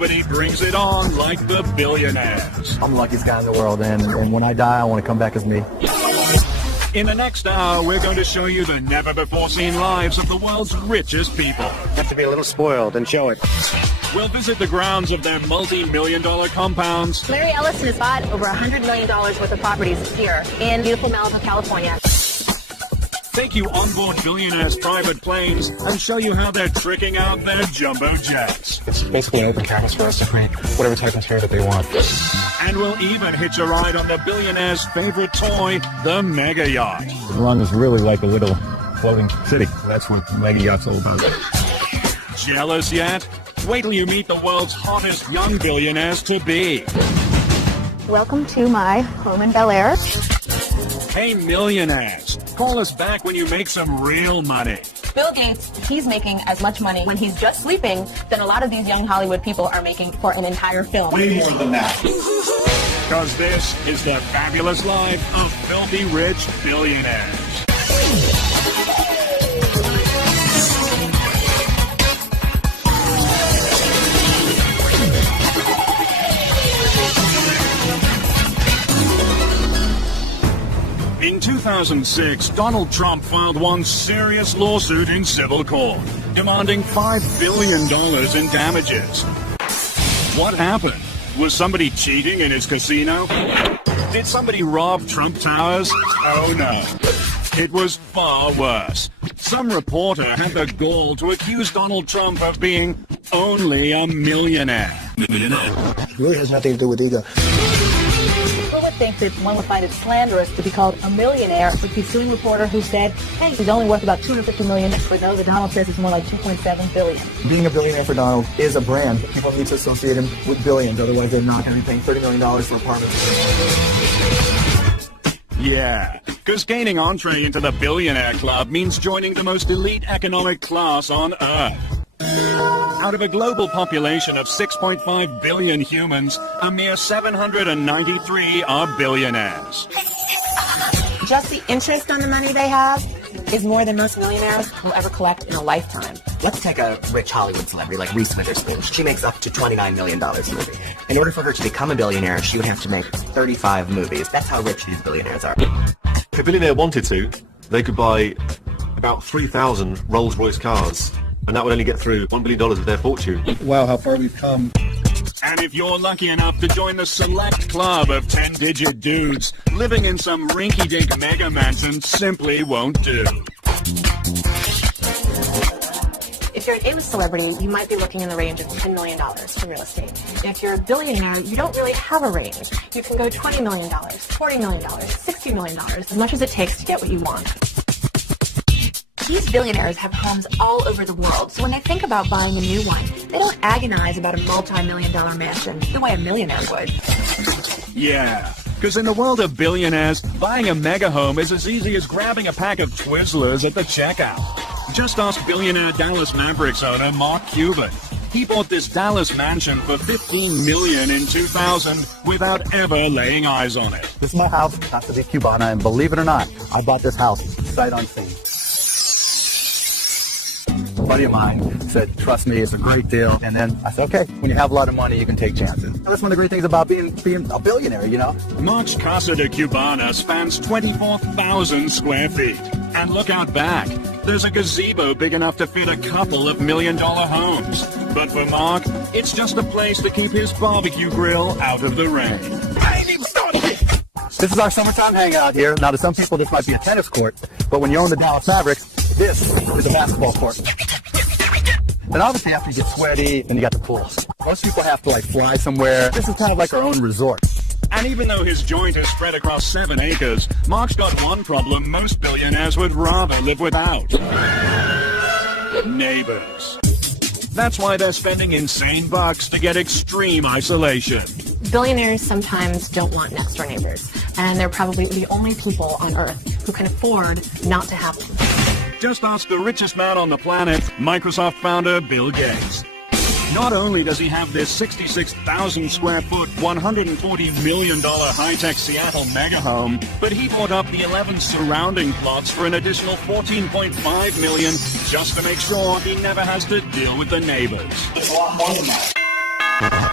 but he brings it on like the billionaires. I'm the luckiest guy in the world, and when I die, I want to come back as me. In the next hour, we're going to show you the never-before-seen lives of the world's richest people. You have to be a little spoiled and show it. We'll visit the grounds of their multi-million-dollar compounds. Larry Ellison has bought over $100 million worth of properties here in beautiful Malibu, California. Take you on board billionaires' private planes and show you how they're tricking out their jumbo jets. It's basically an open canvas for us to create whatever type of interior that they want. And we'll even hitch a ride on the billionaire's favorite toy, the mega yacht. Ron is really like a little floating city. That's what mega yacht's all about. Jealous yet? Wait till you meet the world's hottest young billionaires to be. Welcome to my home in Bel Air. Hey, millionaires, call us back when you make some real money. Bill Gates, he's making as much money when he's just sleeping than a lot of these young Hollywood people are making for an entire film. Way more than that. Because this is the fabulous life of filthy rich billionaires. In 2006, Donald Trump filed one serious lawsuit in civil court, demanding $5 billion in damages. What happened? Was somebody cheating in his casino? Did somebody rob Trump Towers? Oh no. It was far worse. Some reporter had the gall to accuse Donald Trump of being only a millionaire. It really has nothing to do with ego. People would think that one would find it slanderous to be called a millionaire with the suing reporter who said, hey, he's only worth about $250 million, but no, the Donald says it's more like $2.7 billion. Being a billionaire for Donald is a brand. People need to associate him with billions, otherwise they're not going to be paying $30 million for apartments. Yeah, because gaining entree into the billionaire club means joining the most elite economic class on Earth. Out of a global population of 6.5 billion humans, a mere 793 are billionaires. Just the interest on the money they have is more than most millionaires will ever collect in a lifetime. Let's take a rich Hollywood celebrity like Reese Witherspoon. She makes up to $29 million a movie. In order for her to become a billionaire, she would have to make 35 movies. That's how rich these billionaires are. If a billionaire wanted to, they could buy about 3,000 Rolls-Royce cars, and that would only get through $1 billion of their fortune. Wow, how far we've come. And if you're lucky enough to join the select club of 10-digit dudes, living in some rinky-dink mega mansion simply won't do. If you're an A-list celebrity, you might be looking in the range of $10 million for real estate. If you're a billionaire, you don't really have a range. You can go $20 million, $40 million, $60 million, as much as it takes to get what you want. These billionaires have homes all over the world, so when they think about buying a new one, they don't agonize about a multi-million-dollar mansion the way a millionaire would. Yeah, because in the world of billionaires, buying a mega home is as easy as grabbing a pack of Twizzlers at the checkout. Just ask billionaire Dallas Mavericks owner Mark Cuban. He bought this Dallas mansion for $15 million in 2000 without ever laying eyes on it. This is my house, not to be Cubana, and believe it or not, I bought this house sight unseen. A buddy of mine said, trust me, it's a great deal. And then I said, okay, when you have a lot of money, you can take chances. And that's one of the great things about being a billionaire, you know? Mark's Casa de Cubana spans 24,000 square feet. And look out back. There's a gazebo big enough to fit a couple of million-dollar homes. But for Mark, it's just a place to keep his barbecue grill out of the rain. I ain't even started yet. This is our summertime hangout here. Now, to some people, this might be a tennis court, but when you own the Dallas Mavericks, this is a basketball court. Then obviously after you get sweaty, then you got the pool. Most people have to like fly somewhere. This is kind of like our own resort. And even though his joint is spread across 7 acres, Mark's got one problem most billionaires would rather live without. Neighbors. That's why they're spending insane bucks to get extreme isolation. Billionaires sometimes don't want next-door neighbors, and they're probably the only people on Earth who can afford not to have them. Just ask the richest man on the planet, Microsoft founder Bill Gates. Not only does he have this 66,000 square foot, $140 million high-tech Seattle mega home, but he bought up the 11 surrounding plots for an additional $14.5 million just to make sure he never has to deal with the neighbors. It's a lot more than that.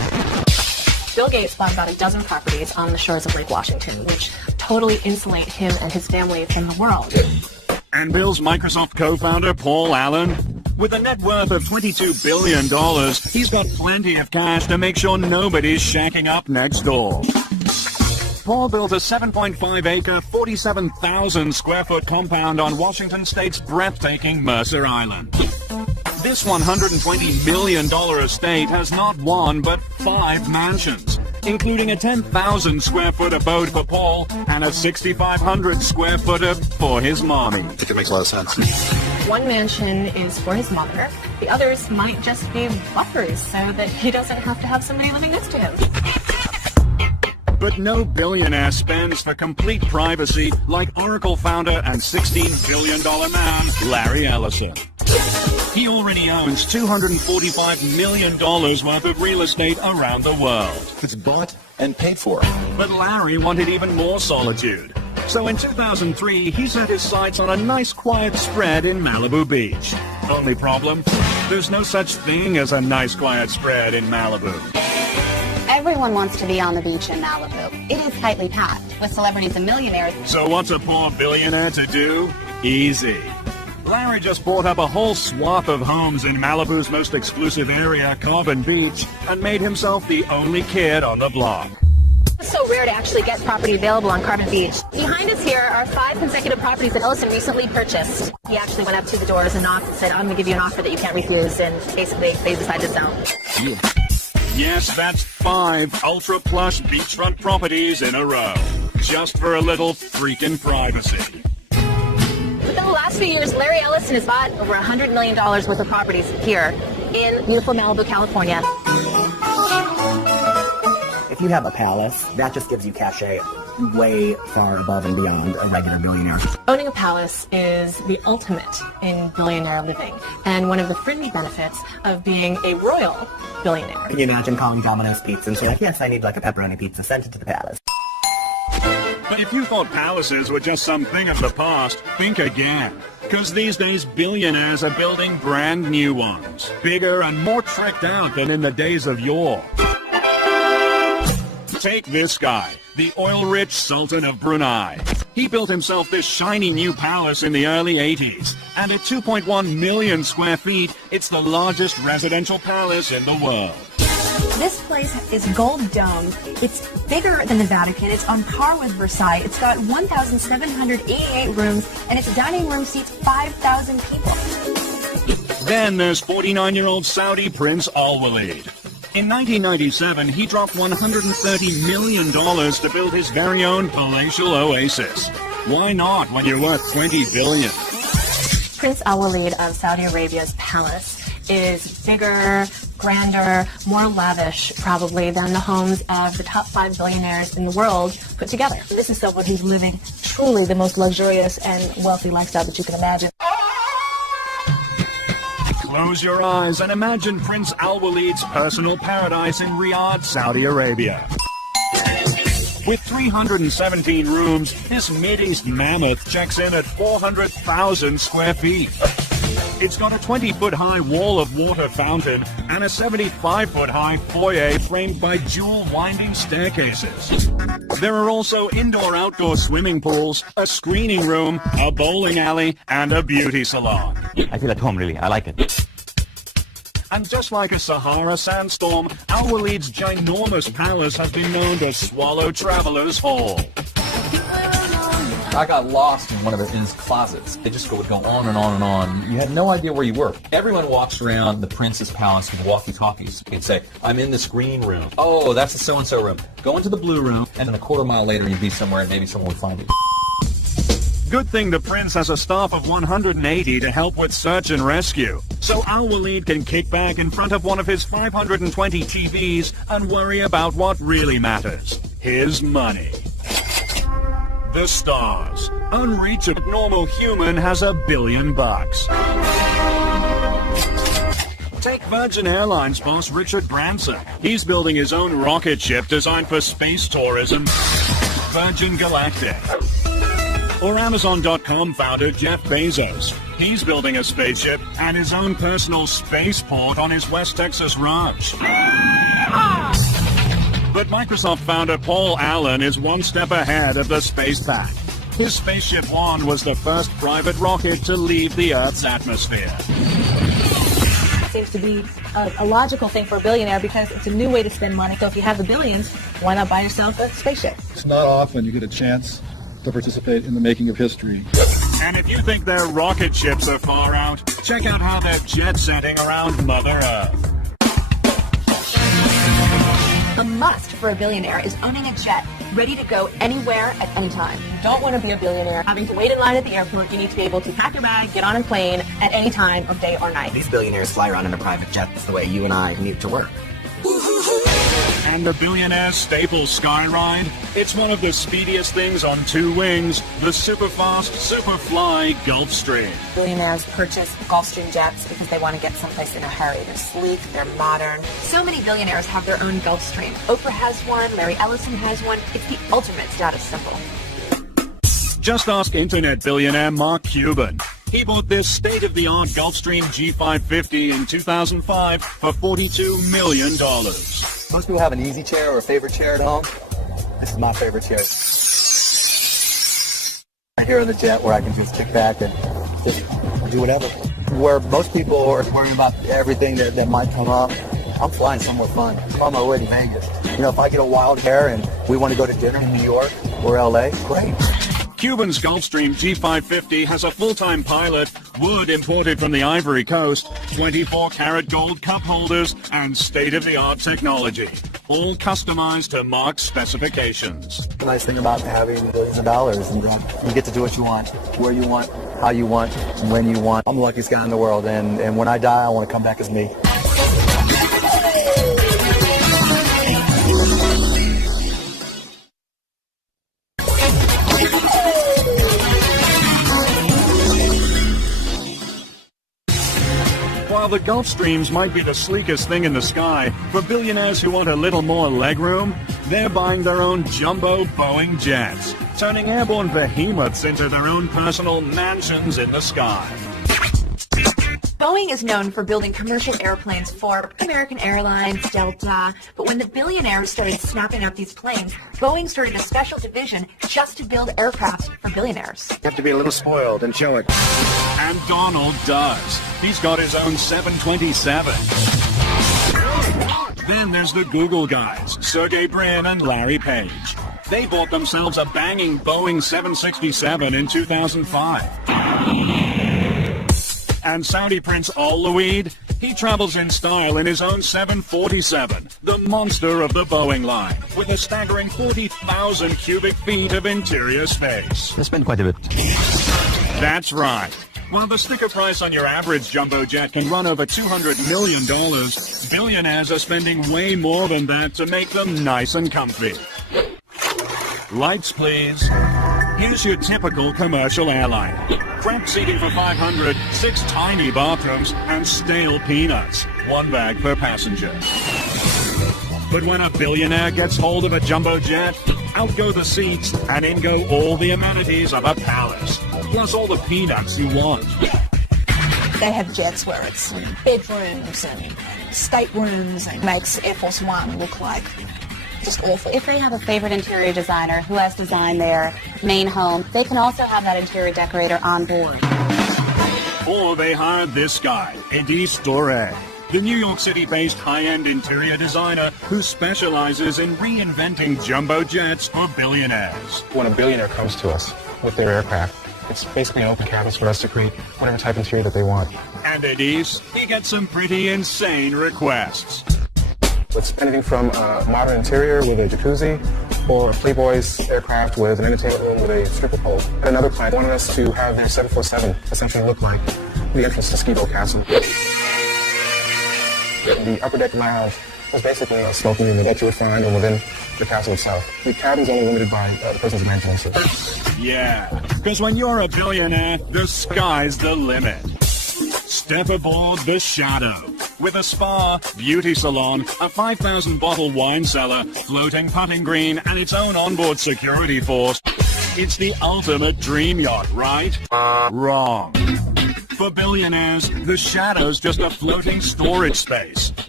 Bill Gates bought about a dozen properties on the shores of Lake Washington, which totally insulate him and his family from the world. And Bill's Microsoft co-founder, Paul Allen, with a net worth of $22 billion, he's got plenty of cash to make sure nobody's shacking up next door. Paul built a 7.5-acre, 47,000 square foot compound on Washington State's breathtaking Mercer Island. This $120 million estate has not one but 5 mansions, including a 10,000 square foot abode for Paul and a 6,500 square footer for his mommy. I think it makes a lot of sense. One mansion is for his mother. The others might just be buffers so that he doesn't have to have somebody living next to him. But no billionaire spends for complete privacy like Oracle founder and $16 billion man, Larry Ellison. He already owns $245 million worth of real estate around the world. It's bought and paid for. But Larry wanted even more solitude. So in 2003, he set his sights on a nice quiet spread in Malibu Beach. Only problem? There's no such thing as a nice quiet spread in Malibu. Everyone wants to be on the beach in Malibu. It is tightly packed with celebrities and millionaires. So what's a poor billionaire to do? Easy. Larry just bought up a whole swath of homes in Malibu's most exclusive area, Carbon Beach, and made himself the only kid on the block. It's so rare to actually get property available on Carbon Beach. Behind us here are 5 consecutive properties that Ellison recently purchased. He actually went up to the doors and knocked and said, I'm going to give you an offer that you can't refuse, and basically they decided to sell. Yeah. Yes, that's 5 ultra-plush beachfront properties in a row, just for a little freaking privacy. Within the last few years, Larry Ellison has bought over $100 million worth of properties here in beautiful Malibu, California. If you have a palace, that just gives you cachet way far above and beyond a regular billionaire. Owning a palace is the ultimate in billionaire living, and one of the fringe benefits of being a royal billionaire. Can you imagine calling Domino's Pizza and saying, like, yes, I need like a pepperoni pizza, sent it to the palace? But if you thought palaces were just some thing of the past, think again. Because these days, billionaires are building brand new ones. Bigger and more tricked out than in the days of yore. Take this guy, the oil-rich Sultan of Brunei. He built himself this shiny new palace in the early 80s. And at 2.1 million square feet, it's the largest residential palace in the world. This place is gold domed. It's bigger than the Vatican. It's on par with Versailles. It's got 1,788 rooms, and its dining room seats 5,000 people. Then there's 49-year-old Saudi Prince Al Walid. In 1997, he dropped $130 million to build his very own palatial oasis. Why not when you're worth $20 billion? Prince Al Walid of Saudi Arabia's palace is bigger, grander, more lavish, probably, than the homes of the top 5 billionaires in the world put together. This is someone who's living truly the most luxurious and wealthy lifestyle that you can imagine. Close your eyes and imagine Prince Al Walid's personal paradise in Riyadh, Saudi Arabia. With 317 rooms, this Mideast mammoth checks in at 400,000 square feet. It's got a 20-foot-high wall of water fountain and a 75-foot-high foyer framed by jewel winding staircases. There are also indoor-outdoor swimming pools, a screening room, a bowling alley, and a beauty salon. I feel at home, really. I like it. And just like a Sahara sandstorm, Al Walid's ginormous palace has been known to swallow travelers whole. I got lost in one of his closets. It just would go on and on and on. You had no idea where you were. Everyone walks around the prince's palace with walkie-talkies. You'd say, I'm in this green room. Oh, that's the so-and-so room. Go into the blue room, and then a quarter mile later you'd be somewhere and maybe someone would find you. Good thing the prince has a staff of 180 to help with search and rescue. So Al Walid can kick back in front of one of his 520 TVs and worry about what really matters. His money. The stars. Unreachable normal human has $1 billion. Take Virgin Airlines boss Richard Branson. He's building his own rocket ship designed for space tourism. Virgin Galactic. Or Amazon.com founder Jeff Bezos. He's building a spaceship and his own personal spaceport on his West Texas ranch. But Microsoft founder Paul Allen is one step ahead of the space pack. His Spaceship One was the first private rocket to leave the Earth's atmosphere. Seems to be a logical thing for a billionaire because it's a new way to spend money. So if you have the billions, why not buy yourself a spaceship? It's not often you get a chance to participate in the making of history. And if you think their rocket ships are far out, check out how they're jet-setting around Mother Earth. A must for a billionaire is owning a jet ready to go anywhere at any time. You don't want to be a billionaire having to wait in line at the airport. You need to be able to pack your bag, get on a plane at any time of day or night. These billionaires fly around in a private jet the way you and I commute to work. And the Billionaire staple Skyride? It's one of the speediest things on two wings, the super-fast, super-fly Gulfstream. Billionaires purchase Gulfstream jets because they want to get someplace in a hurry. They're sleek, they're modern. So many billionaires have their own Gulfstream. Oprah has one, Larry Ellison has one. It's the ultimate status symbol. Just ask internet billionaire Mark Cuban. He bought this state-of-the-art Gulfstream G550 in 2005 for $42 million. Most people have an easy chair or a favorite chair at home. This is my favorite chair. Here on the jet where I can just kick back and just do whatever. Where most people are worrying about everything that might come up, I'm flying somewhere fun. I'm on my way to Vegas. You know, if I get a wild hair and we want to go to dinner in New York or LA, great. Cuban's Gulfstream G550 has a full-time pilot, wood imported from the Ivory Coast, 24-karat gold cup holders, and state-of-the-art technology, all customized to Mark's specifications. The nice thing about having billions of dollars is that you get to do what you want, where you want, how you want, when you want. I'm the luckiest guy in the world, and when I die, I want to come back as me. While the Gulfstreams might be the sleekest thing in the sky, for billionaires who want a little more legroom, they're buying their own jumbo Boeing jets, turning airborne behemoths into their own personal mansions in the sky. Boeing is known for building commercial airplanes for American Airlines, Delta, but when the billionaires started snapping up these planes, Boeing started a special division just to build aircraft for billionaires. You have to be a little spoiled and show it. And Donald does. He's got his own 727. Then there's the Google guys, Sergey Brin and Larry Page. They bought themselves a banging Boeing 767 in 2005. And Saudi Prince Al Luid, he travels in style in his own 747, the monster of the Boeing line, with a staggering 40,000 cubic feet of interior space. I spend quite a bit. That's right. While the sticker price on your average jumbo jet can run over $200 million, billionaires are spending way more than that to make them nice and comfy. Lights, please. Here's your typical commercial airline. Cramped seating for 500, 6 tiny bathrooms, and stale peanuts. 1 bag per passenger. But when a billionaire gets hold of a jumbo jet, out go the seats, and in go all the amenities of a palace. Plus all the peanuts you want. They have jets where it's bedrooms and staterooms and makes Air Force One look like just awful. If they have a favorite interior designer who has designed their main home, they can also have that interior decorator on board. Or they hired this guy, Eddie Storey, the New York City-based high-end interior designer who specializes in reinventing jumbo jets for billionaires. When a billionaire comes to us with their aircraft, it's basically an open canvas for us to create whatever type of interior that they want. And Eddie's, he gets some pretty insane requests. It's anything from a modern interior with a jacuzzi or a Playboy's aircraft with an entertainment room with a stripper pole. Another client wanted us to have their 747 essentially look like the entrance to Skibo Castle. The upper deck lounge was basically a smoking room that you would find within the castle itself. The cabin's only limited by the person's imagination. Yeah, because when you're a billionaire, the sky's the limit. Step aboard the Shadow. With a spa, beauty salon, a 5,000-bottle wine cellar, floating putting green, and its own onboard security force. It's the ultimate dream yacht, right? Wrong. For billionaires, the Shadow's just a floating storage space.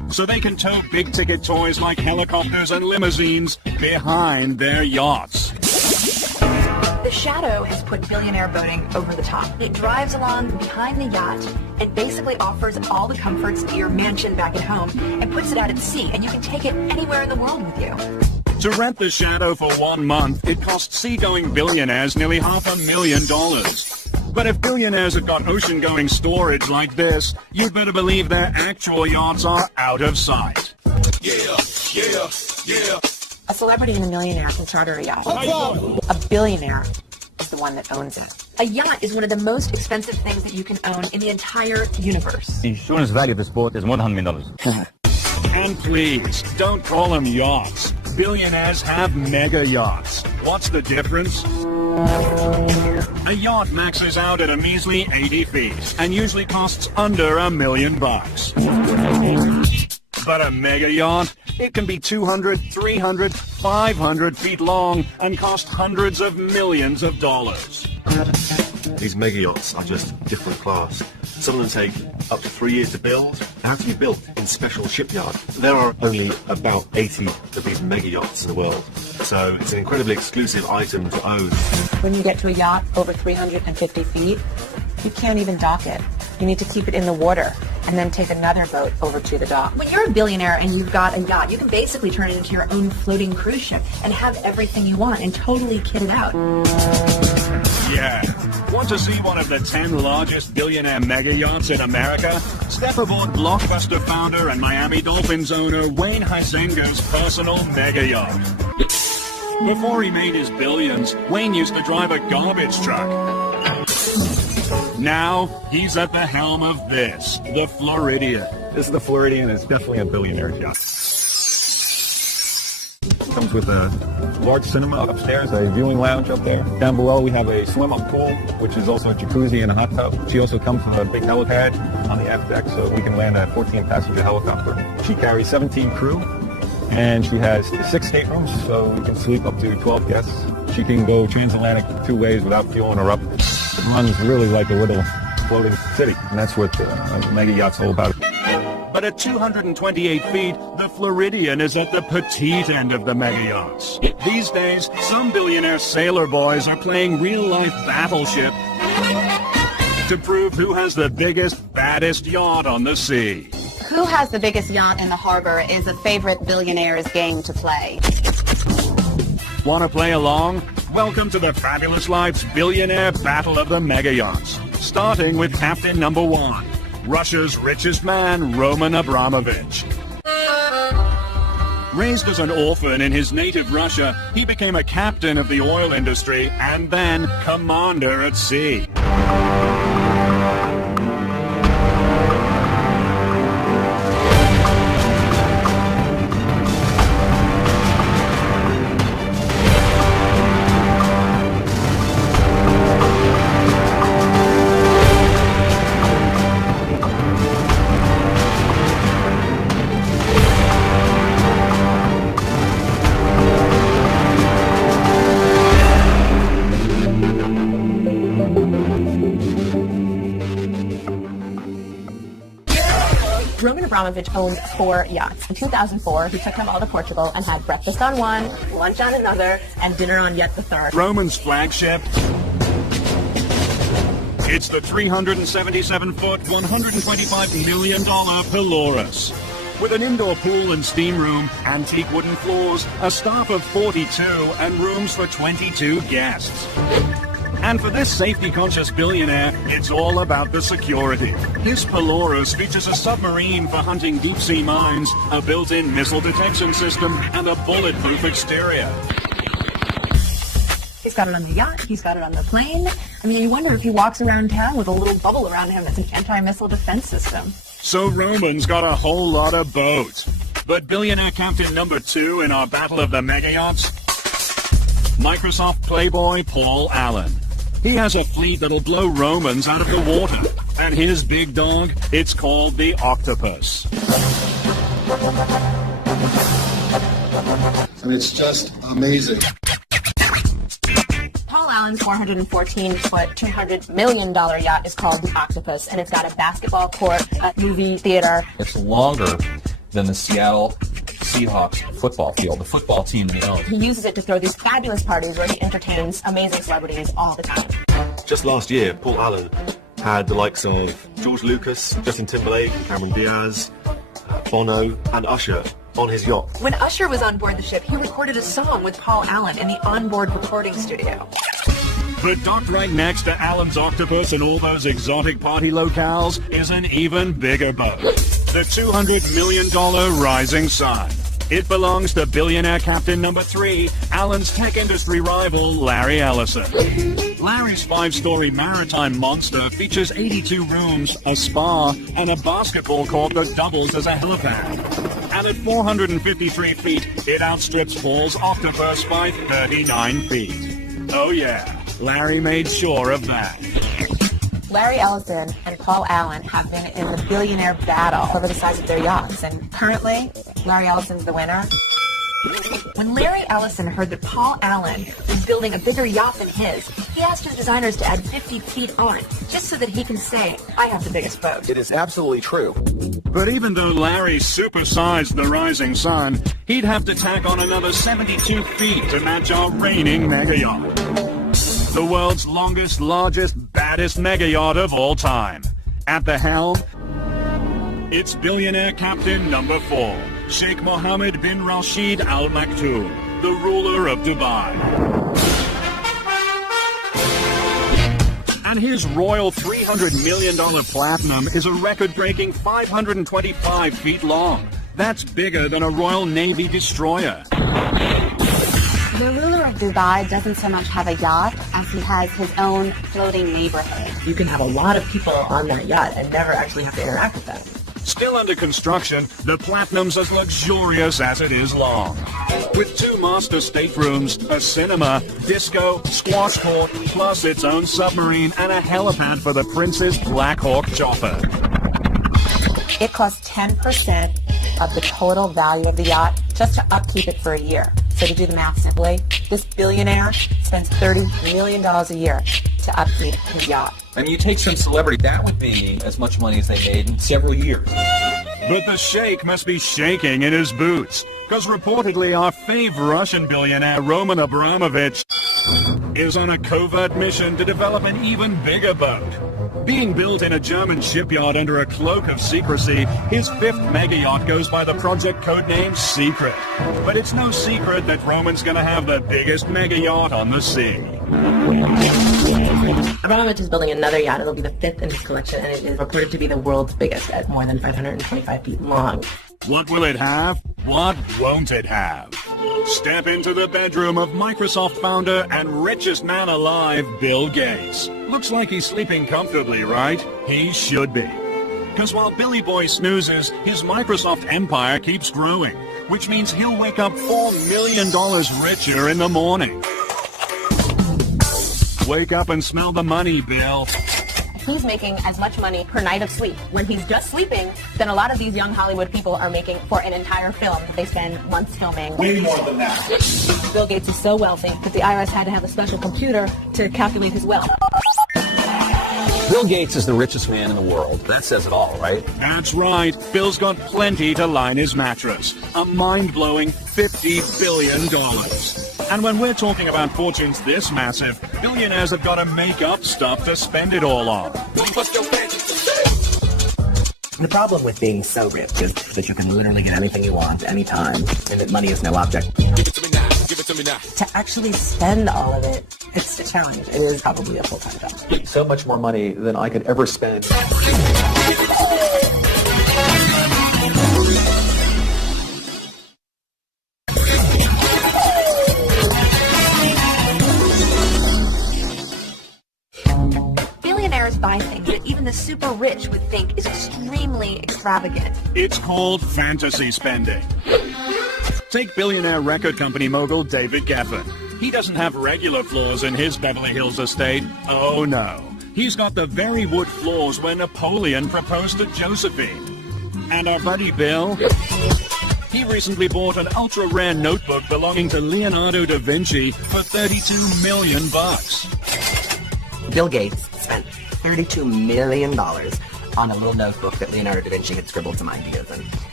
so they can tow big-ticket toys like helicopters and limousines behind their yachts. The Shadow has put billionaire boating over the top. It drives along behind the yacht and basically offers all the comforts to your mansion back at home and puts it out at sea, and you can take it anywhere in the world with you. To rent the Shadow for 1 month, it costs seagoing billionaires nearly $500,000. But if billionaires have got ocean-going storage like this, you'd better believe their actual yachts are out of sight. Yeah, yeah, yeah. A celebrity and a millionaire can charter a yacht. A billionaire is the one that owns it. A yacht is one of the most expensive things that you can own in the entire universe. The insurance value of this boat is more than $100 million. And please, don't call them yachts. Billionaires have mega yachts. What's the difference? A yacht maxes out at a measly 80 feet and usually costs under $1 million. But a mega yacht, it can be 200, 300, 500 feet long and cost hundreds of millions of dollars. These mega yachts are just different class. Some of them take up to 3 years to build. They have to be built in special shipyards. There are only about 80 of these mega yachts in the world. So it's an incredibly exclusive item to own. When you get to a yacht over 350 feet, you can't even dock it. You need to keep it in the water and then take another boat over to the dock. When you're a billionaire and you've got a yacht, you can basically turn it into your own floating cruise ship and have everything you want and totally kit it out. Yeah. Want to see one of the 10 largest billionaire mega yachts in America? Step aboard Blockbuster founder and Miami Dolphins owner Wayne Huizenga's personal mega yacht. Before he made his billions, Wayne used to drive a garbage truck. Now, he's at the helm of this, the Floridian. This is the Floridian. It's definitely a billionaire's yacht. Comes with a large cinema upstairs, a viewing lounge up there. Down below we have a swim-up pool, which is also a jacuzzi and a hot tub. She also comes with a big helipad on the aft deck, so we can land a 14-passenger helicopter. She carries 17 crew, and she has 6 staterooms, so we can sleep up to 12 guests. She can go transatlantic 2 ways without fueling her up. It runs really like a little floating city, and that's what the mega yacht's all about. But at 228 feet, the Floridian is at the petite end of the mega yachts. These days, some billionaire sailor boys are playing real-life battleship to prove who has the biggest, baddest yacht on the sea. Who has the biggest yacht in the harbor is a favorite billionaire's game to play. Want to play along? Welcome to the Fabulous Life's Billionaire Battle of the Mega Yachts. Starting with Captain Number 1, Russia's richest man, Roman Abramovich. Raised as an orphan in his native Russia, he became a captain of the oil industry and then commander at sea. Roman Abramovich owned 4 yachts. In 2004, he took them all to Portugal and had breakfast on one, lunch on another, and dinner on yet the third. Roman's flagship? It's the 377-foot, $125 million Pelorus. With an indoor pool and steam room, antique wooden floors, a staff of 42, and rooms for 22 guests. And for this safety-conscious billionaire, it's all about the security. This Pelorus features a submarine for hunting deep-sea mines, a built-in missile detection system, and a bulletproof exterior. He's got it on the yacht. He's got it on the plane. I mean, you wonder if he walks around town with a little bubble around him that's an anti-missile defense system. So Roman's got a whole lot of boats. But billionaire captain number 2 in our Battle of the Mega Yachts? Microsoft playboy Paul Allen. He has a fleet that'll blow Romans out of the water. And his big dog, it's called the Octopus. And it's just amazing. Paul Allen's 414-foot, $200 million yacht is called the Octopus, and it's got a basketball court, a movie theater. It's longer than the Seattle Seahawks football field, the football team they own. He uses it to throw these fabulous parties where he entertains amazing celebrities all the time. Just last year, Paul Allen had the likes of George Lucas, Justin Timberlake, Cameron Diaz, Bono, and Usher on his yacht. When Usher was on board the ship, he recorded a song with Paul Allen in the onboard recording studio. But docked right next to Allen's octopus and all those exotic party locales is an even bigger boat. The $200 million Rising Sun. It belongs to billionaire captain number 3, Allen's tech industry rival, Larry Ellison. Larry's 5-story maritime monster features 82 rooms, a spa, and a basketball court that doubles as a helipad. And at 453 feet, it outstrips Paul's octopus by 39 feet. Oh yeah, Larry made sure of that. Larry Ellison and Paul Allen have been in the billionaire battle over the size of their yachts, and currently, Larry Ellison's the winner. When Larry Ellison heard that Paul Allen was building a bigger yacht than his, he asked his designers to add 50 feet on, just so that he can say, I have the biggest boat. It is absolutely true. But even though Larry supersized the Rising Sun, he'd have to tack on another 72 feet to match our reigning mega yacht. The world's longest, largest, baddest mega yacht of all time. At the helm, it's billionaire captain number 4, Sheikh Mohammed bin Rashid Al Maktoum, the ruler of Dubai. And his royal $300 million Platinum is a record-breaking 525 feet long. That's bigger than a Royal Navy destroyer. The ruler of Dubai doesn't so much have a yacht as he has his own floating neighborhood. You can have a lot of people on that yacht and never actually have to interact with them. Still under construction, the Platinum's as luxurious as it is long. With 2 master staterooms, a cinema, disco, squash court, plus its own submarine and a helipad for the Prince's Black Hawk chopper. It costs 10% of the total value of the yacht just to upkeep it for a year. So to do the math simply, this billionaire spends $30 million a year to upkeep his yacht. I mean, you take some celebrity, that would be as much money as they made in several years. But the Sheikh must be shaking in his boots, because reportedly our fave Russian billionaire Roman Abramovich is on a covert mission to develop an even bigger boat. Being built in a German shipyard under a cloak of secrecy, his 5th mega yacht goes by the project codename Secret. But it's no secret that Roman's gonna have the biggest mega yacht on the sea. Abramovich is building another yacht. It'll be the 5th in his collection, and it is reported to be the world's biggest at more than 525 feet long. What will it have? What won't it have? Step into the bedroom of Microsoft founder and richest man alive, Bill Gates. Looks like he's sleeping comfortably, right? He should be. Because while Billy Boy snoozes, his Microsoft empire keeps growing, which means he'll wake up $4 million richer in the morning. Wake up and smell the money, Bill. He's making as much money per night of sleep when he's just sleeping than a lot of these young Hollywood people are making for an entire film that they spend months filming. Way more than that. Bill Gates is so wealthy that the IRS had to have a special computer to calculate his wealth. Bill Gates is the richest man in the world. That says it all, right? That's right. Bill's got plenty to line his mattress. A mind-blowing $50 billion. And when we're talking about fortunes this massive, billionaires have got to make up stuff to spend it all on. The problem with being so rich is that you can literally get anything you want anytime, and that money is no object. Give it to me now. Give it to me now. To actually spend all of it, it's a challenge. It is probably a full-time job. So much more money than I could ever spend. Billionaires buy things that even the super rich would think is extremely extravagant. It's called fantasy spending. Take billionaire record company mogul David Geffen. He doesn't have regular floors in his Beverly Hills estate. Oh no. He's got the very wood floors where Napoleon proposed to Josephine. And our buddy Bill? He recently bought an ultra-rare notebook belonging to Leonardo da Vinci for $32 million. Bill Gates spent $32 million on a little notebook that Leonardo da Vinci had scribbled some ideas in.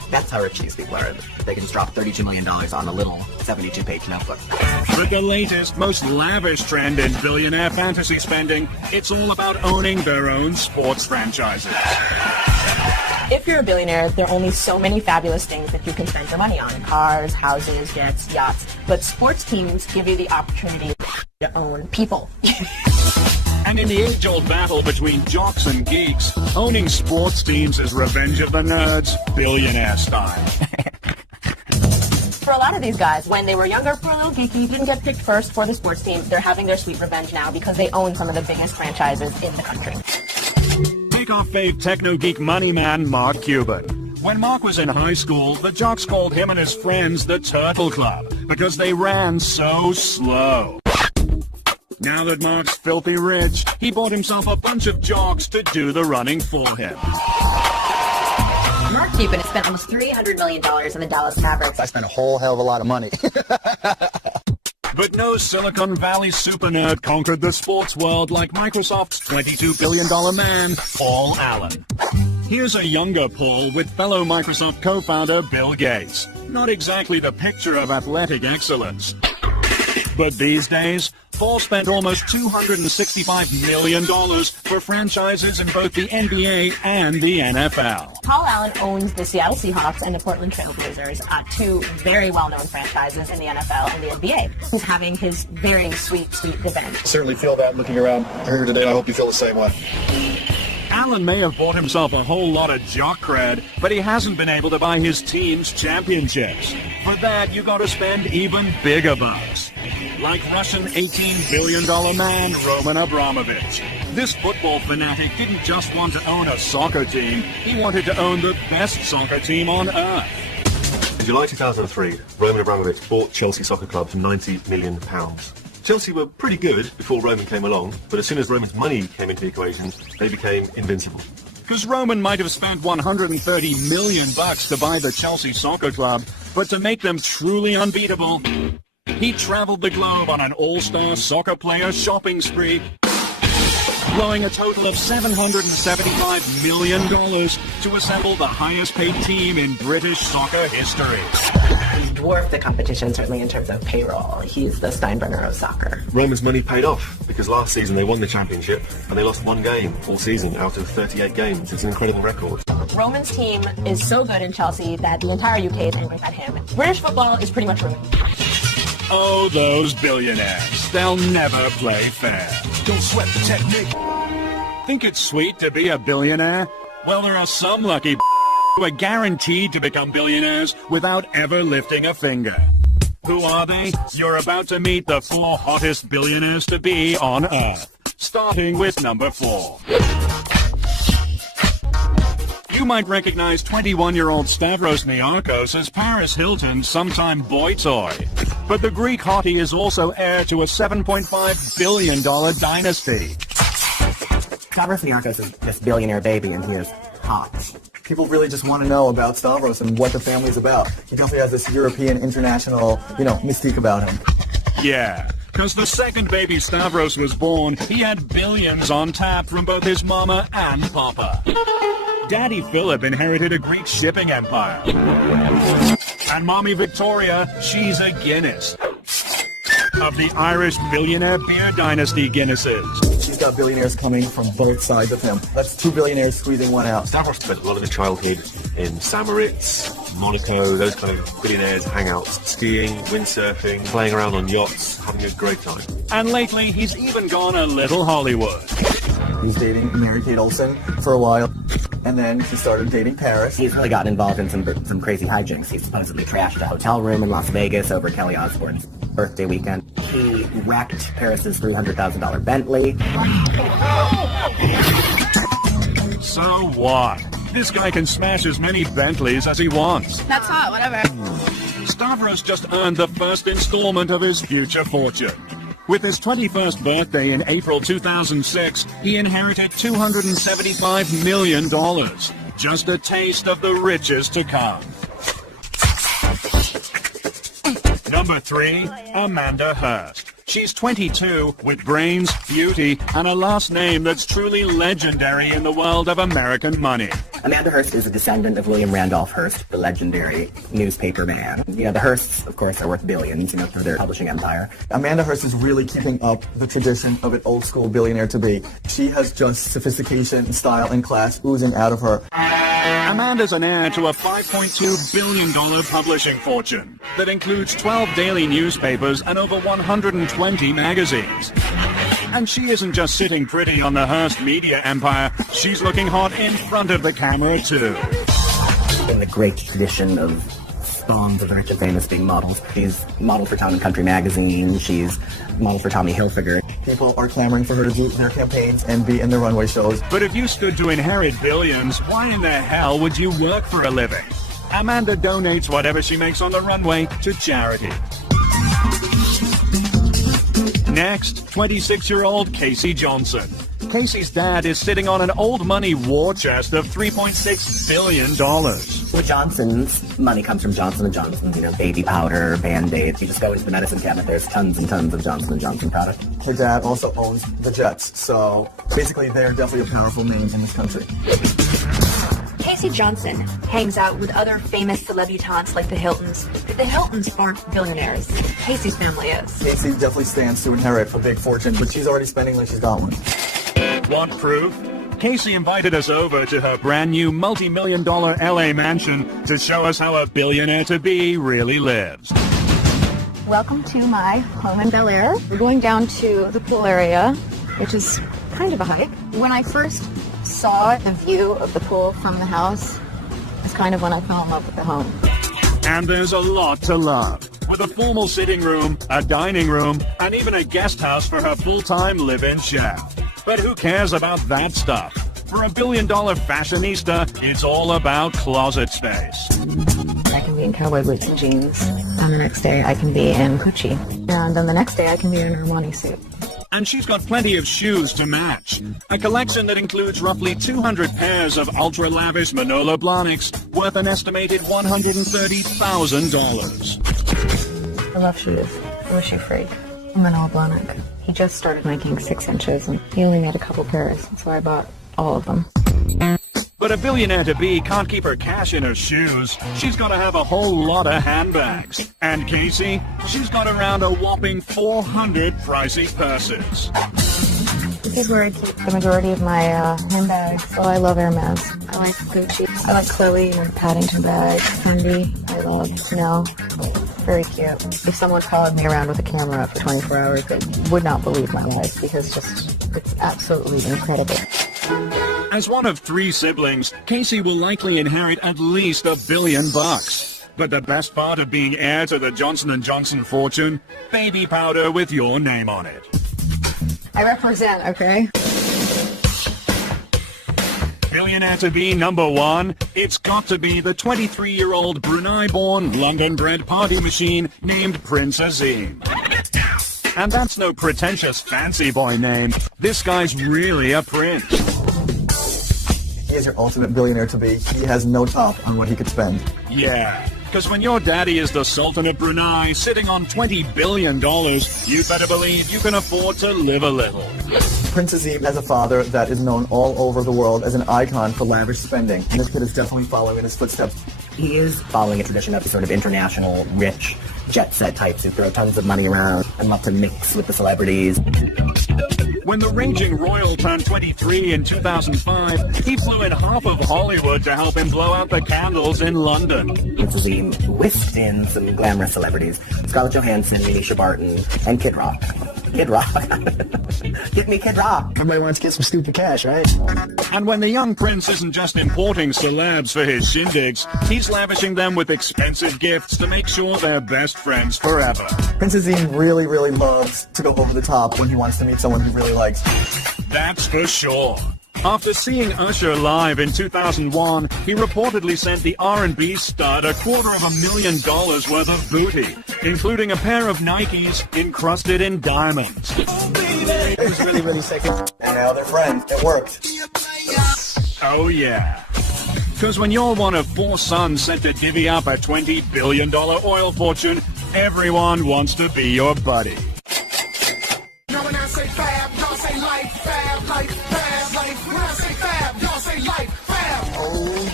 That's how rich these people are. They can just drop $32 million on a little 72-page notebook. But the latest, most lavish trend in billionaire fantasy spending, it's all about owning their own sports franchises. If you're a billionaire, there are only so many fabulous things that you can spend your money on. Cars, houses, jets, yachts. But sports teams give you the opportunity to own people. And in the age-old battle between jocks and geeks, owning sports teams is revenge of the nerds, billionaire style. For a lot of these guys, when they were younger, poor little geeky, didn't get picked first for the sports team, they're having their sweet revenge now because they own some of the biggest franchises in the country. Take our fave techno-geek money man, Mark Cuban. When Mark was in high school, the jocks called him and his friends the Turtle Club because they ran so slow. Now that Mark's filthy rich, he bought himself a bunch of jocks to do the running for him. Mark Cuban has spent almost $300 million in the Dallas Mavericks. I spent a whole hell of a lot of money. But no Silicon Valley super nerd conquered the sports world like Microsoft's $22 billion man, Paul Allen. Here's a younger Paul with fellow Microsoft co-founder Bill Gates. Not exactly the picture of athletic excellence. But these days, Paul spent almost $265 million for franchises in both the NBA and the NFL. Paul Allen owns the Seattle Seahawks and the Portland Trail Blazers, two very well-known franchises in the NFL and the NBA. He's having his very sweet revenge. I certainly feel that looking around here today. I hope you feel the same way. Allen may have bought himself a whole lot of jock cred, but he hasn't been able to buy his team's championships. For that, you gotta spend even bigger bucks. Like Russian $18 billion man Roman Abramovich. This football fanatic didn't just want to own a soccer team, he wanted to own the best soccer team on earth. In July 2003, Roman Abramovich bought Chelsea Soccer Club for £90 million. Chelsea were pretty good before Roman came along, but as soon as Roman's money came into the equation, they became invincible. Because Roman might have spent $130 million to buy the Chelsea Soccer Club, but to make them truly unbeatable, he traveled the globe on an all-star soccer player shopping spree, blowing a total of $775 million to assemble the highest-paid team in British soccer history. He's dwarfed the competition, certainly in terms of payroll. He's the Steinbrenner of soccer. Roman's money paid off, because last season they won the championship, and they lost one game all season out of 38 games. It's an incredible record. Roman's team is so good in Chelsea that the entire UK is angry at him. British football is pretty much ruined. Oh, those billionaires. They'll never play fair. Don't sweat the technique. Think it's sweet to be a billionaire? Well, there are some lucky who are guaranteed to become billionaires without ever lifting a finger. Who are they? You're about to meet the 4 hottest billionaires to be on Earth. Starting with number 4. You might recognize 21-year-old Stavros Niarchos as Paris Hilton's sometime boy toy. But the Greek hottie is also heir to a $7.5 billion dynasty. Stavros Niarchos is this billionaire baby, and he is hot. People really just want to know about Stavros and what the family's about. He definitely has this European, international, mystique about him. Yeah, because the second baby Stavros was born, he had billions on tap from both his mama and papa. Daddy Philip inherited a Greek shipping empire. And Mommy Victoria, she's a Guinness. Of the Irish billionaire beer dynasty Guinnesses. She's got billionaires coming from both sides of him. That's 2 billionaires squeezing one out. Stavros spent a lot of his childhood in Samoritz, Monaco, those kind of billionaires' hangouts, skiing, windsurfing, playing around on yachts, having a great time. And lately, he's even gone a little Hollywood. He's dating Mary-Kate Olsen for a while, and then he started dating Paris. He's really gotten involved in some crazy hijinks. He supposedly trashed a hotel room in Las Vegas over Kelly Osbourne's birthday weekend. He wrecked Paris's $300,000 Bentley. So what? This guy can smash as many Bentleys as he wants. That's hot, whatever. Stavros just earned the first installment of his future fortune. With his 21st birthday in April 2006, he inherited $275 million. Just a taste of the riches to come. Number 3, Amanda Hearst. She's 22, with brains, beauty, and a last name that's truly legendary in the world of American money. Amanda Hearst is a descendant of William Randolph Hearst, the legendary newspaper man. You know, the Hearsts, of course, are worth billions, you know, through their publishing empire. Amanda Hearst is really keeping up the tradition of an old-school billionaire-to-be. She has just sophistication, style, and class oozing out of her. Amanda's an heir to a $5.2 billion publishing fortune that includes 12 daily newspapers and over 120 magazines. And she isn't just sitting pretty on the Hearst media empire, she's looking hot in front of the camera too. In the great tradition of spawns of the rich and famous being models, she's modeled for Town and Country magazine, she's modeled for Tommy Hilfiger. People are clamoring for her to do their campaigns and be in the runway shows. But if you stood to inherit billions, why in the hell would you work for a living? Amanda donates whatever she makes on the runway to charity. Next, 26-year-old Casey Johnson. Casey's dad is sitting on an old money war chest of $3.6 billion. Well, Johnson's money comes from Johnson & Johnson, you know, baby powder, Band-Aids. You just go into the medicine cabinet, there's tons and tons of Johnson & Johnson product. Her dad also owns the Jets, so basically they're definitely a powerful name in this country. Casey Johnson hangs out with other famous celebutantes like the Hiltons. The Hiltons aren't billionaires. Casey's family is. Casey definitely stands to inherit a big fortune, but she's already spending like she's got one. Want proof? Casey invited us over to her brand new multi-million-dollar LA mansion to show us how a billionaire-to-be really lives. Welcome to my home in Bel Air. We're going down to the pool area, which is kind of a hike. When I first saw the view of the pool from the house, it's kind of when I fell in love with the home. And there's a lot to love. With a formal sitting room, a dining room, and even a guest house for her full-time live-in chef. But who cares about that stuff? For a billion-dollar fashionista, it's all about closet space. I can be in cowboy boots and jeans, and the next day I can be in Gucci, and then the next day I can be in an Armani suit. And she's got plenty of shoes to match. A collection that includes roughly 200 pairs of ultra-lavish Manolo Blahniks worth an estimated $130,000. I love shoes. I'm a shoe freak. Manolo Blahnik. He just started making 6 inches, and he only made a couple pairs, so I bought all of them. But a billionaire-to-be can't keep her cash in her shoes. She's got to have a whole lot of handbags. And Casey, she's got around a whopping 400 pricey purses. This is where I keep the majority of my handbags. So I love Hermes. I like Gucci. I like Chloe and Paddington bags. Fendi. I love Chanel. Very cute. If someone followed me around with a camera for 24 hours, they would not believe my eyes because it's absolutely incredible. As one of 3 siblings, Casey will likely inherit at least $1 billion. But the best part of being heir to the Johnson & Johnson fortune? Baby powder with your name on it. I represent, okay? Billionaire-to-be number 1, it's got to be the 23-year-old Brunei-born, London-bred party machine named Prince Azim. And that's no pretentious fancy boy name. This guy's really a prince. He is your ultimate billionaire-to-be. He has no top on what he could spend. Yeah, because when your daddy is the Sultan of Brunei, sitting on $20 billion, you better believe you can afford to live a little. Prince Azim has a father that is known all over the world as an icon for lavish spending, and this kid is definitely following in his footsteps. He is following a tradition of sort of international, rich, jet-set types who throw tons of money around and love to mix with the celebrities. When the raging royal turned 23 in 2005, he flew in half of Hollywood to help him blow out the candles in London. Prince Azim whisked in some glamorous celebrities. Scarlett Johansson, Misha Barton, and Kid Rock. Kid Rock. Give me Kid Rock. Everybody wants to get some stupid cash, right? And when the young prince isn't just importing celebs for his shindigs, he's lavishing them with expensive gifts to make sure they're best friends forever. Prince Azim really, really loves to go over the top when he wants to meet someone he really likes. That's for sure. After seeing Usher live in 2001, he reportedly sent the R&B stud $250,000 worth of booty, including a pair of Nikes encrusted in diamonds. It was really, really sexy. And now they're friends. It worked. Oh yeah. Because when you're one of 4 sons set to divvy up a $20 billion oil fortune, everyone wants to be your buddy. When I say fab, y'all say life, fab, life, fab, life. When I say fab, y'all say life, fab. Oh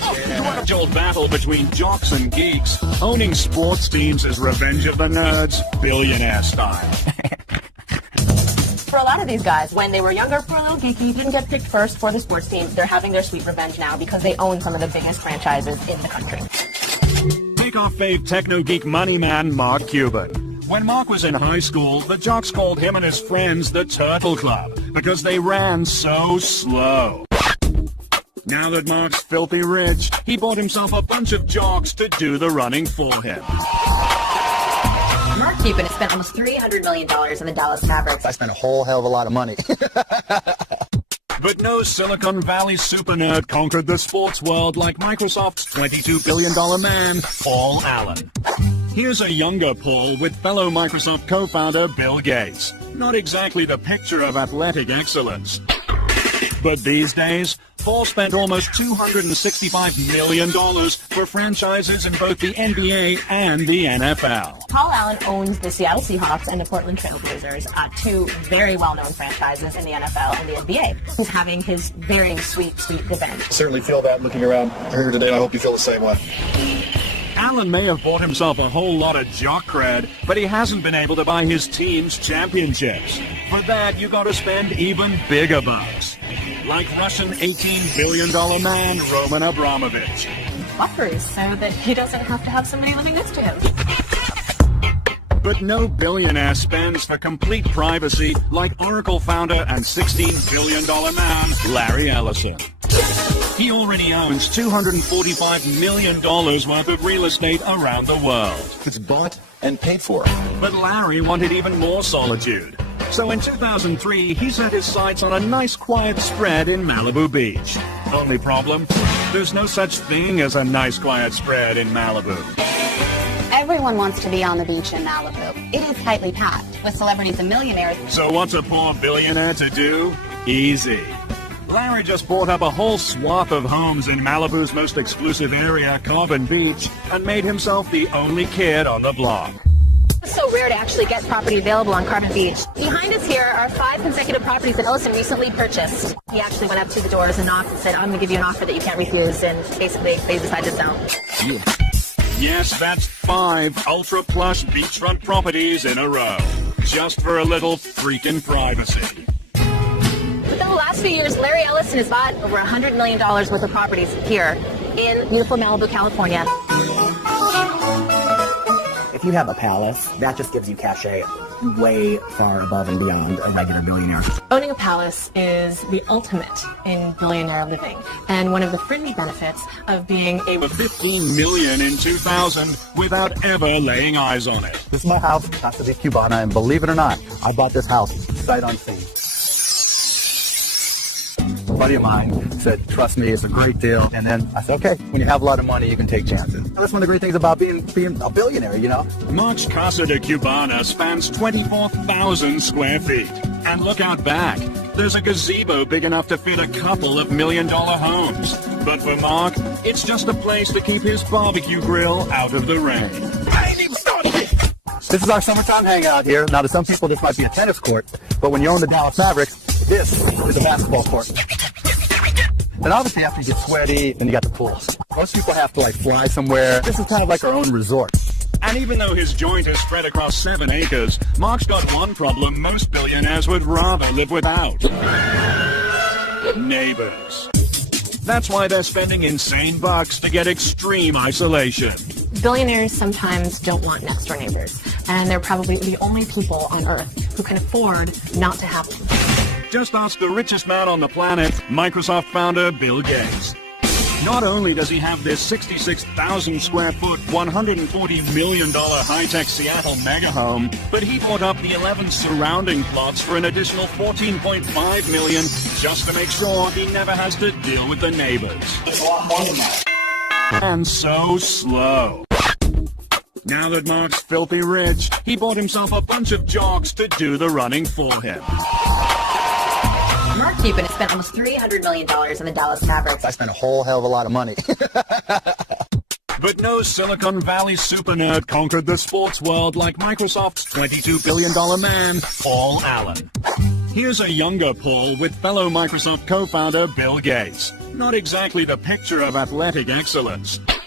age-old battle between jocks and geeks, owning sports teams is revenge of the nerds, billionaire style. For a lot of these guys, when they were younger, poor little geeky, didn't get picked first for the sports team. They're having their sweet revenge now because they own some of the biggest franchises in the country. Take our fave techno-geek money man, Mark Cuban. When Mark was in high school, the jocks called him and his friends the Turtle Club because they ran so slow. Now that Mark's filthy rich, he bought himself a bunch of jocks to do the running for him. Mark Cuban has spent almost $300 million in the Dallas Mavericks. I spent a whole hell of a lot of money. But no Silicon Valley super nerd conquered the sports world like Microsoft's $22 billion man, Paul Allen. Here's a younger Paul with fellow Microsoft co-founder Bill Gates. Not exactly the picture of athletic excellence. But these days, Paul spent almost $265 million for franchises in both the NBA and the NFL. Paul Allen owns the Seattle Seahawks and the Portland Trail Blazers, two very well-known franchises in the NFL and the NBA. He's having his very sweet revenge. I certainly feel that looking around here today, and I hope you feel the same way. Allen may have bought himself a whole lot of jock cred, but he hasn't been able to buy his team's championships. For that, you gotta spend even bigger bucks. Like Russian $18 billion man Roman Abramovich. Buffers, so that he doesn't have to have somebody living next to him. But no billionaire spends for complete privacy like Oracle founder and $16 billion man Larry Ellison. He already owns $245 million worth of real estate around the world. It's bought and paid for. But Larry wanted even more solitude. So in 2003, he set his sights on a nice quiet spread in Malibu Beach. Only problem? There's no such thing as a nice quiet spread in Malibu. Everyone wants to be on the beach in Malibu. It is tightly packed, with celebrities and millionaires. So what's a poor billionaire to do? Easy. Larry just bought up a whole swath of homes in Malibu's most exclusive area, Carbon Beach, and made himself the only kid on the block. It's so rare to actually get property available on Carbon Beach. Behind us here are 5 consecutive properties that Ellison recently purchased. He actually went up to the doors and knocked and said, I'm going to give you an offer that you can't refuse, and basically they decided to sell. Yeah. Yes, that's 5 ultra-plush beachfront properties in a row, just for a little freaking privacy. Within the last few years, Larry Ellison has bought over $100 million worth of properties here in beautiful Malibu, California. If you have a palace, that just gives you cachet way far above and beyond a regular billionaire. Owning a palace is the ultimate in billionaire living, and one of the fringe benefits of being able to $15 million in 2000 without ever laying eyes on it. This is my house, Casa de Cubana, and believe it or not, I bought this house sight unseen. A buddy of mine said, trust me, it's a great deal. And then I said, okay, when you have a lot of money, you can take chances. That's one of the great things about being a billionaire, you know? Mark's Casa de Cubana spans 24,000 square feet. And look out back. There's a gazebo big enough to fit a couple of $1 million homes. But for Mark, it's just a place to keep his barbecue grill out of the rain. I ain't even started yet. This is our summertime hangout here. Now, to some people, this might be a tennis court, but when you own the Dallas Mavericks, this is a basketball court. Then obviously after you get sweaty, then you got the pool. Most people have to like fly somewhere. This is kind of like our own resort. And even though his joint is spread across 7 acres, Mark's got one problem most billionaires would rather live without. Neighbors. That's why they're spending insane bucks to get extreme isolation. billionaires sometimes don't want next door neighbors, and they're probably the only people on Earth who can afford not to have them. Just ask the richest man on the planet, Microsoft founder Bill Gates. Not only does he have this 66,000 square foot, $140 million high-tech Seattle mega home, but he bought up the 11 surrounding plots for an additional $14.5 million just to make sure he never has to deal with the neighbors. It's a lot more than that. And so slow. Now that Mark's filthy rich, he bought himself a bunch of jocks to do the running for him. Mark Cuban has spent almost $300 million in the Dallas Mavericks. I spent a whole hell of a lot of money. But no Silicon Valley super nerd conquered the sports world like Microsoft's $22 billion man, Paul Allen. Here's a younger Paul with fellow Microsoft co-founder Bill Gates. Not exactly the picture of athletic excellence.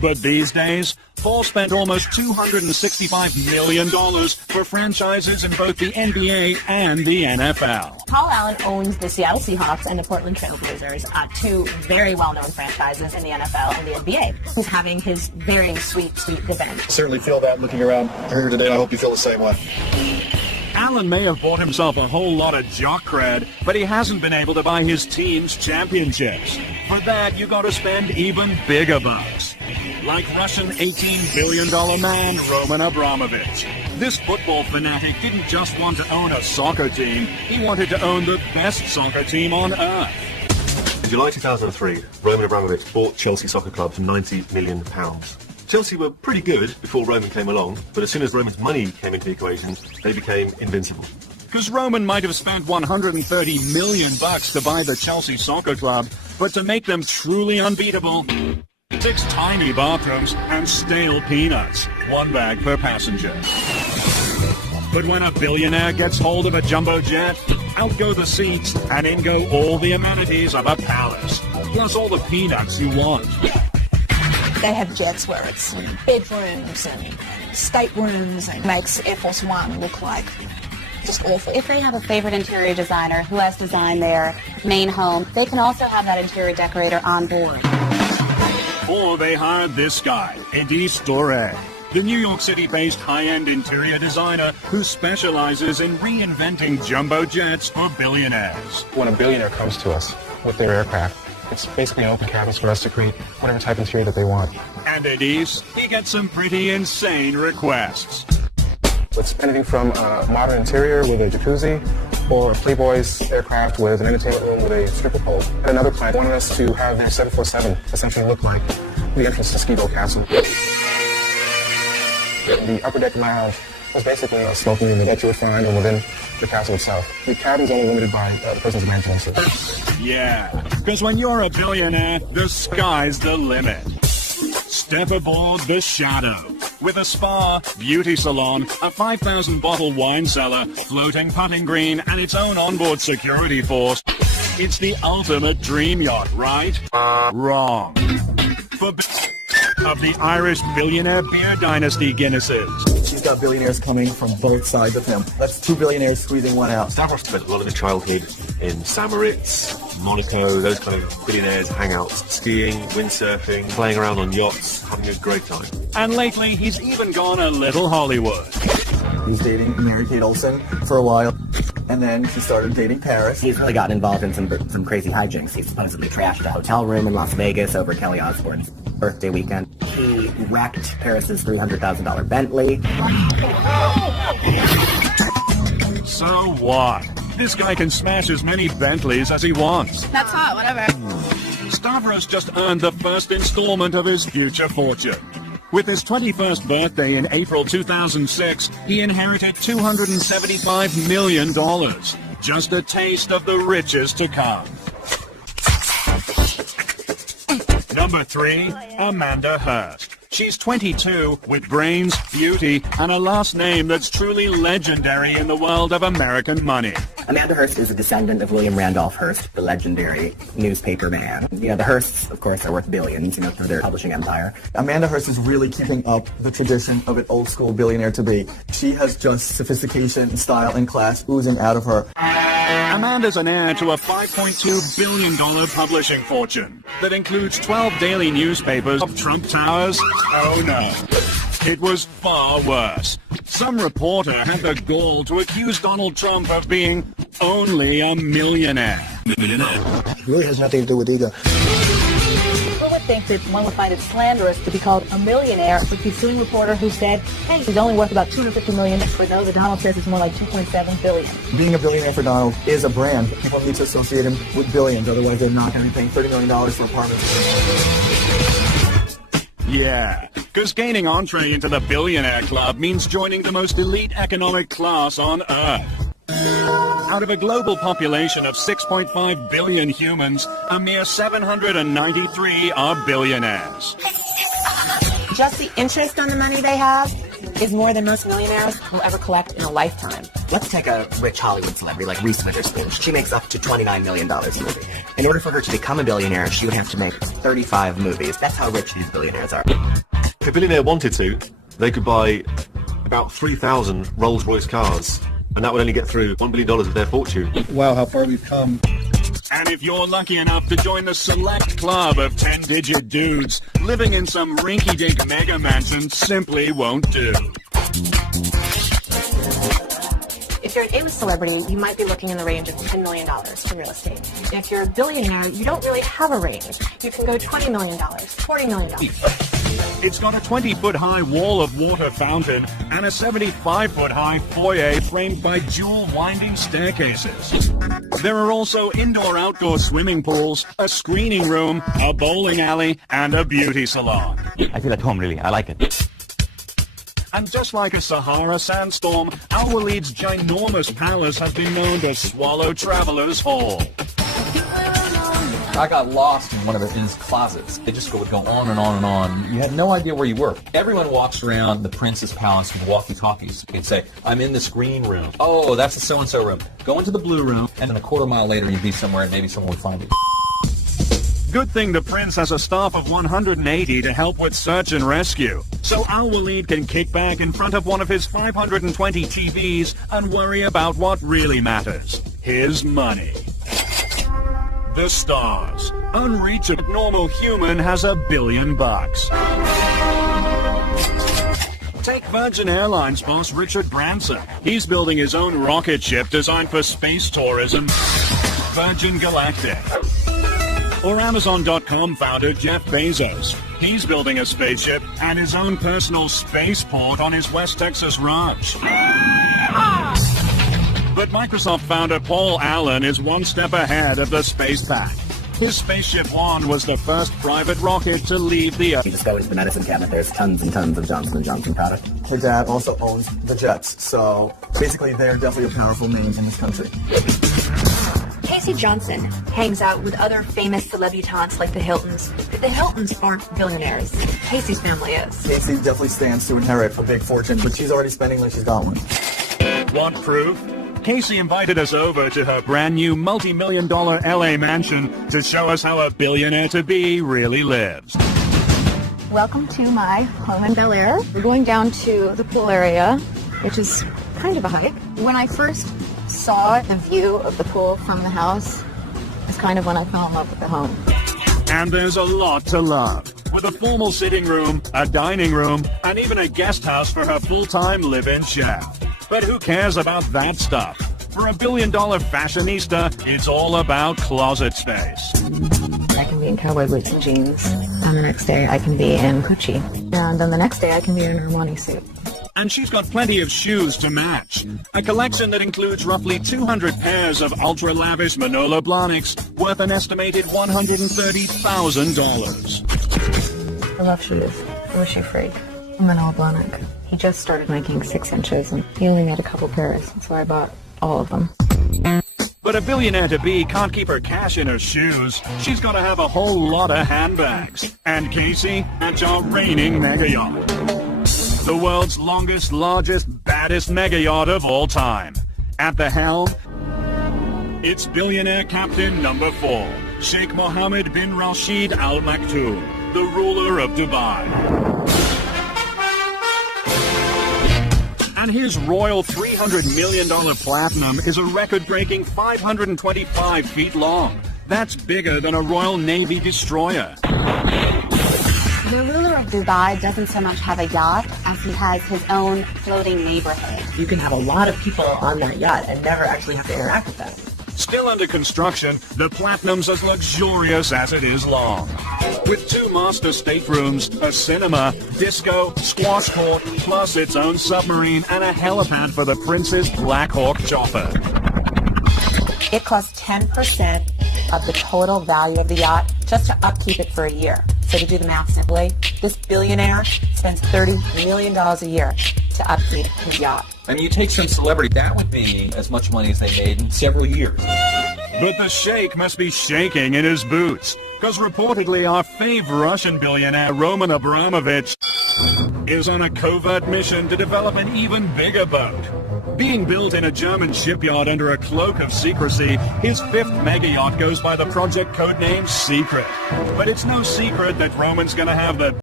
But these days, Paul spent almost $265 million for franchises in both the NBA and the NFL. Paul Allen owns the Seattle Seahawks and the Portland Trail Blazers, two very well-known franchises in the NFL and the NBA. He's having his very sweet revenge. Certainly feel that looking around here today, and I hope you feel the same way. Allen may have bought himself a whole lot of jock cred, but he hasn't been able to buy his team's championships. For that, you gotta spend even bigger bucks. Like Russian $18 billion man Roman Abramovich. This football fanatic didn't just want to own a soccer team, he wanted to own the best soccer team on earth. In July 2003, Roman Abramovich bought Chelsea Soccer Club for £90 million. Chelsea were pretty good before Roman came along, but as soon as Roman's money came into the equation, they became invincible. Because Roman might have spent $130 million to buy the Chelsea Soccer Club, but to make them truly unbeatable, 6 tiny bathrooms and stale peanuts, 1 bag per passenger. But when a billionaire gets hold of a jumbo jet, out go the seats and in go all the amenities of a palace, plus all the peanuts you want. They have jets where it's bedrooms and staterooms and makes Air Force One look like just awful. If they have a favorite interior designer who has designed their main home, they can also have that interior decorator on board. Or they hired this guy, Eddie Storey, the New York City-based high-end interior designer who specializes in reinventing jumbo jets for billionaires. When a billionaire comes to us with their aircraft, it's basically an open canvas for us to create whatever type of interior that they want. And at Ease, he gets some pretty insane requests. It's anything from a modern interior with a jacuzzi or a Playboy's aircraft with an entertainment room with a stripper pole. And another client wanted us to have their 747 essentially look like the entrance to Skibo Castle. The upper deck lounge was basically a smoking room that you would find within the castle itself. The cabin's only limited by the person's imagination. Yeah, because when you're a billionaire, the sky's the limit. Step aboard the Shadow. With a spa, beauty salon, a 5,000-bottle wine cellar, floating putting green, and its own onboard security force, it's the ultimate dream yacht, right? Wrong. Of the Irish billionaire beer dynasty Guinnesses. She's got billionaires coming from both sides of him. That's 2 billionaires squeezing one out. Stavros spent a lot of his childhood in Samoritz, Monaco, those kind of billionaires hangouts, skiing, windsurfing, playing around on yachts, having a great time. And lately, he's even gone a little Hollywood. He's dating Mary-Kate Olsen for a while, and then he started dating Paris. He's really gotten involved in some crazy hijinks. He supposedly trashed a hotel room in Las Vegas over Kelly Osbourne's birthday weekend. He wrecked Paris's $300,000 Bentley. So what? This guy can smash as many Bentleys as he wants. That's hot, whatever. Stavros just earned the first installment of his future fortune. With his 21st birthday in April 2006, he inherited $275 million. Just a taste of the riches to come. Number 3, Amanda Hearst. She's 22, with brains, beauty, and a last name that's truly legendary in the world of American money. Amanda Hearst is a descendant of William Randolph Hearst, the legendary newspaper man. You know, the Hearsts, of course, are worth billions, through their publishing empire. Amanda Hearst is really keeping up the tradition of an old-school billionaire to be. She has just sophistication, style, and class oozing out of her. Amanda's an heir to a $5.2 billion publishing fortune that includes 12 daily newspapers of Trump Towers. Oh no. It was far worse. Some reporter had the gall to accuse Donald Trump of being only a millionaire. It really has nothing to do with ego. People would think that one would find it slanderous to be called a millionaire with the suing reporter who said, hey, he's only worth about $250 million. For those that Donald says it's more like $2.7 billion. Being a billionaire for Donald is a brand. People need to associate him with billions, otherwise they're not going to be paying $30 million for apartments. Yeah, because gaining entree into the billionaire club means joining the most elite economic class on Earth. Out of a global population of 6.5 billion humans, a mere 793 are billionaires. Just the interest on the money they have is more than most millionaires will ever collect in a lifetime. Let's take a rich Hollywood celebrity like Reese Witherspoon. She makes up to $29 million a movie. In order for her to become a billionaire, she would have to make 35 movies. That's how rich these billionaires are. If a billionaire wanted to, they could buy about 3,000 Rolls-Royce cars, and that would only get through $1 billion of their fortune. Wow, how far we've come. And if you're lucky enough to join the select club of 10-digit dudes, living in some rinky-dink mega mansion simply won't do. If you're an A-list celebrity, you might be looking in the range of $10 million for real estate. If you're a billionaire, you don't really have a range. You can go $20 million, $40 million. It's got a 20-foot-high wall of water fountain and a 75-foot-high foyer framed by dual winding staircases. There are also indoor-outdoor swimming pools, a screening room, a bowling alley, and a beauty salon. I feel at home, really. I like it. And just like a Sahara sandstorm, Al-Walid's ginormous palace has been known to swallow travelers whole. I got lost in one of his closets. It just would go on and on and on. You had no idea where you were. Everyone walks around the prince's palace with walkie-talkies. They'd say, I'm in this green room. Oh, that's the so-and-so room. Go into the blue room, and then a quarter mile later you'd be somewhere and maybe someone would find you. Good thing the prince has a staff of 180 to help with search and rescue, so Al-Walid can kick back in front of one of his 520 TVs and worry about what really matters: his money. The stars. Unreachable normal human has $1 billion. Take Virgin Airlines boss Richard Branson. He's building his own rocket ship designed for space tourism, Virgin Galactic. Or Amazon.com founder Jeff Bezos. He's building a spaceship and his own personal spaceport on his West Texas ranch. But Microsoft founder Paul Allen is one step ahead of the space pack. His Spaceship One was the first private rocket to leave the Earth. You just go into the medicine cabinet, there's tons and tons of Johnson & Johnson product. Her dad also owns the Jets, so basically they're definitely a powerful name in this country. Casey Johnson hangs out with other famous celebritantes like the Hiltons. The Hiltons aren't billionaires. Casey's family is. Casey definitely stands to inherit a big fortune, but she's already spending like she's got one. Want proof? Casey invited us over to her brand new multi-million-dollar LA mansion to show us how a billionaire-to-be really lives. Welcome to my home in Bel Air. We're going down to the pool area, which is kind of a hike. When I first saw the view of the pool from the house, is kind of when I fell in love with the home. And there's a lot to love, with a formal sitting room, a dining room, and even a guest house for her full-time live-in chef. But who cares about that stuff? For $1 billion fashionista, it's all about closet space. I can be in cowboy boots and jeans, and the next day I can be in Gucci, and then the next day I can be in an Armani suit. And she's got plenty of shoes to match. A collection that includes roughly 200 pairs of ultra-lavish Manolo Blahniks worth an estimated $130,000. I love shoes. I'm a shoe freak. I'm Manolo Blahnik. He just started making 6 inches, and he only made a couple pairs, so I bought all of them. But a billionaire-to-be can't keep her cash in her shoes. She's got to have a whole lot of handbags. And Casey, that's our reigning mega yacht. The world's longest, largest, baddest mega yacht of all time. At the helm, it's billionaire captain number 4, Sheikh Mohammed bin Rashid Al Maktoum, the ruler of Dubai. And his royal $300 million Platinum is a record-breaking 525 feet long. That's bigger than a Royal Navy destroyer. The ruler of Dubai doesn't so much have a yacht as he has his own floating neighborhood. You can have a lot of people on that yacht and never actually have to interact with them. Still under construction, the Platinum's as luxurious as it is long. With 2 master staterooms, a cinema, disco, squash court, plus its own submarine and a helipad for the Prince's Black Hawk chopper. It costs 10% of the total value of the yacht just to upkeep it for a year. So to do the math simply, this billionaire spends $30 million a year to upkeep his yacht. I mean, you take some celebrity, that would be as much money as they made in several years. But the sheikh must be shaking in his boots, because reportedly our fave Russian billionaire Roman Abramovich is on a covert mission to develop an even bigger boat. Being built in a German shipyard under a cloak of secrecy, his 5th mega yacht goes by the project codename Secret. But it's no secret that Roman's gonna have the